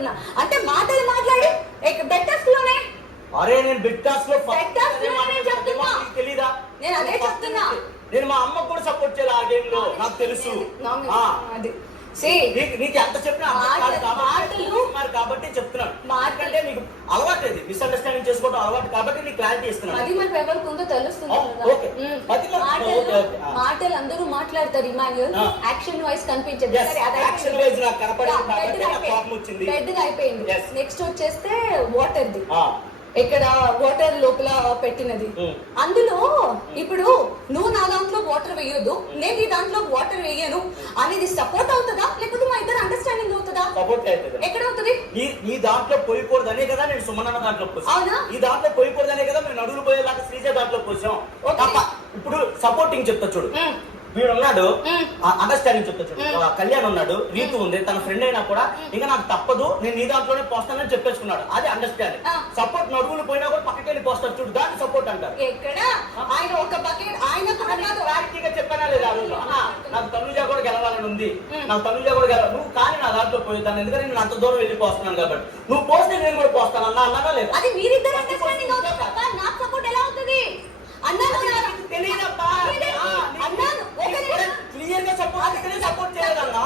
అంటున్నా. అంటే మాటలు మాట్లాడి బెట్టర్స్ లోనే అరే నేను బిగ్ టాస్ లో చెప్తున్నా, తెలీదా? నేను అదే చెప్తున్నా. నేను మా అమ్మకు కూడా సపోర్ట్ చేయాలి ఆ గేమ్ లో, నాకు తెలుసు. నీకు ఎంత చెప్పినా కాబట్టి చెప్తున్నాను. మాకంటే నీకు అలవాటు అది మిస్అండర్స్టాండింగ్ చేసుకోవడం అలవాటు కాబట్టి నీకు క్లారిటీ ఇస్తున్నాను. అది మనకు ఎవరికి ఉందో తెలుస్తుంది. మాటలు అందరూ మాట్లాడతారు, ఇమాన్యుల్ యాక్షన్ వైజ్ కనిపించదు. పెద్దగా అయిపోయింది. నెక్స్ట్ వచ్చేస్తే వాటర్ ది, ఇక్కడ వాటర్ లోపల పెట్టినది. అందులో ఇప్పుడు నువ్వు నా దాంట్లో వాటర్ వేయొద్దు, నేను నీ దాంట్లో వాటర్ వేయను అనేది సపోర్ట్ అవుతుందా, లేకపోతే మా ఇద్దరు అండర్స్టాండింగ్ అవుతుందా? సపోర్ట్ అవుతుంది. ఎక్కడ అవుతుంది? ఈ దాంట్లో పోయకూడదనే కదా నేను సుమనన్న దాంట్లో పోసాను. అవునా? ఈ దాంట్లో పోయకూడదనే కదా మేము నడువులు పోయేలాగా శ్రీజ దాంట్లో పోసాం. ఇప్పుడు సపోర్టింగ్ చెప్తా చూడు, వీడు ఉన్నాడు అండర్స్టాండింగ్ చెప్తా చూడు, కళ్యాణ్ ఉన్నాడు, రీతు ఉంది, తన ఫ్రెండ్ అయినా కూడా ఇంకా నాకు తప్పదు నేను నీ దాంట్లోనే పోస్తానని చెప్పేసుకున్నాడు. అది అండర్స్టాండింగ్. సపోర్ట్ నడువులు పోయినా కూడా పక్కకి వెళ్ళి పోస్తాడు చూడు, దాన్ని సపోర్ట్ అంటారు. ఎక్కడ ఆయన ఒక బకెట్ ఆయన క్లారిటీగా చెప్పానా లేదా? నాకు తనుజ కూడా గెలవాలని ఉంది, నాకు తనుజ కూడా గెలవాలి, నువ్వు కానీ నా దాంట్లో పోయితాను ఎందుకంటే నేను అంత దూరం వెళ్ళి పోస్తున్నాను కాబట్టి. నువ్వు పోస్తే నేను కూడా పోస్తాను అన్నా అన్నానా లేదా? అది మీరిద్దరు అండర్స్టాండింగ్ అవుతుంది. నాకు సపోర్ట్ ఎలా అవుతుంది అన్నాను? తెలియదబ్బా, క్లియర్ గా సపోర్ట్ చేయలేదన్నా.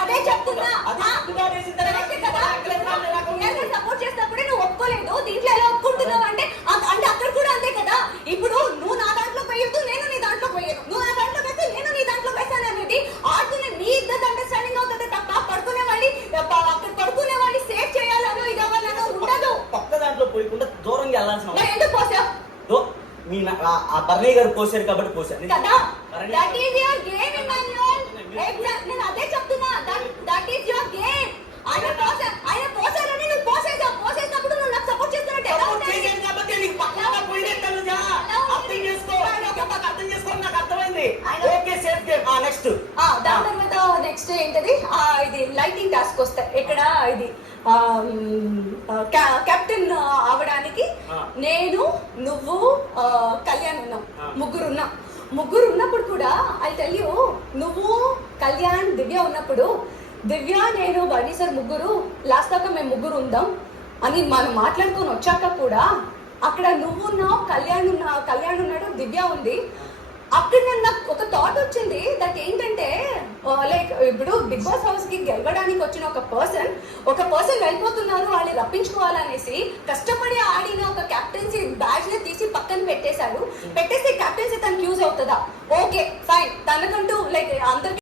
అదే చెప్తున్నా, సపోర్ట్ చేసినప్పుడే నువ్వు ఒప్పుకోలేదు, దీంట్లో ఎలా ఒప్పుకుంటున్నావు అంటే అక్కడ కూడా అంతే కదా. ఇప్పుడు నువ్వు నా దాంట్లో పోయొద్దు, నేను నీ దాంట్లో పోయాను, నువ్వు నా దాంట్లో వేస్తే నేను నీ దాంట్లో వేస్తాను అనేది ఆడుతున్న మీ ఇద్దరు అండర్స్టాండింగ్ అవుతుంది తప్ప పడుకునే వాళ్ళని అక్కడ పడుకునే వాళ్ళని సేవ్ చేయాలనో ఇది అవ్వాలనో ఉండదు. పక్క దాంట్లో పోయకుండా దూరంగా వెళ్ళాల్సిన ఎందుకు పోసావు? ఆ బర్నీ గారు పోసారు కాబట్టి పోసాను కదా. That is your game Emmanuel. నేను అదే చెప్తున్నా, దట్ ఈస్ యువర్ గేమ్. ఆయన పోసారని నువ్వు పోసేసావు, పోసేసినప్పుడు నువ్వు నాకు సపోర్ట్ చేస్తున్నట్టు ఎలా ఉంటుంది? కాబట్టి నీకు పక్కన పోయినే తనుజా అర్థం చేసుకో, అర్థం చేసుకో, నాకు అర్థమైంది. Okay safe game. నెక్స్ట్ దాని తర్వాత నెక్స్ట్ ఏంటది, ఇది లైటింగ్ టాస్క్ వస్తాయి. ఇక్కడ ఇది కెప్టెన్ అవడానికి నేను, నువ్వు, కళ్యాణ్ ఉన్నాం, ముగ్గురు ఉన్నప్పుడు కూడా ఐ టెల్ యూ, నువ్వు, కళ్యాణ్, దివ్య ఉన్నప్పుడు దివ్య, నేను, బన్నీ సార్ ముగ్గురు లాస్ట్ దాకా మేము ముగ్గురు ఉందాం అని మనం మాట్లాడుకొని వచ్చాక కూడా అక్కడ నువ్వు ఉన్నావు, కళ్యాణ్ ఉన్నాడు, దివ్య ఉంది. అక్కడ నాకు ఒక థాట్ వచ్చింది, దట్ ఏంటంటే లైక్ ఇప్పుడు బిగ్ బాస్ హౌస్ కి గెలవడానికి వచ్చిన ఒక పర్సన్ వెళ్ళిపోతున్నారు, వాళ్ళని రప్పించుకోవాలనేసి కష్టపడి ఆడిన ఒక కెప్టెన్సీ బ్యాచ్ ని తీసి పక్కన పెట్టేశాడు. పెట్టేసి కెప్టెన్సీ తనకి యూజ్ అవుతుందా? ఓకే ఫైన్, తనకంటూ లైక్ అందరికి